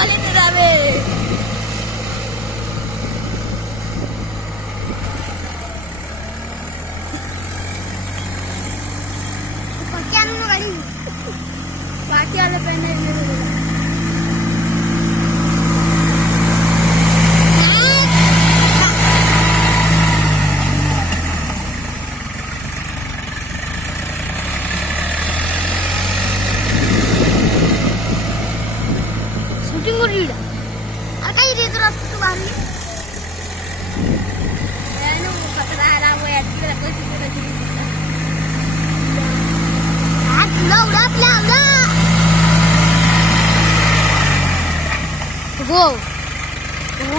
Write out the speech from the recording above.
वाले जावे गाड़ी बाकी वाले पहने शूटिंग करूया काही रे तर तू बांधली यानो पकड़ा आला वो याची कशी कशी आज लावला हो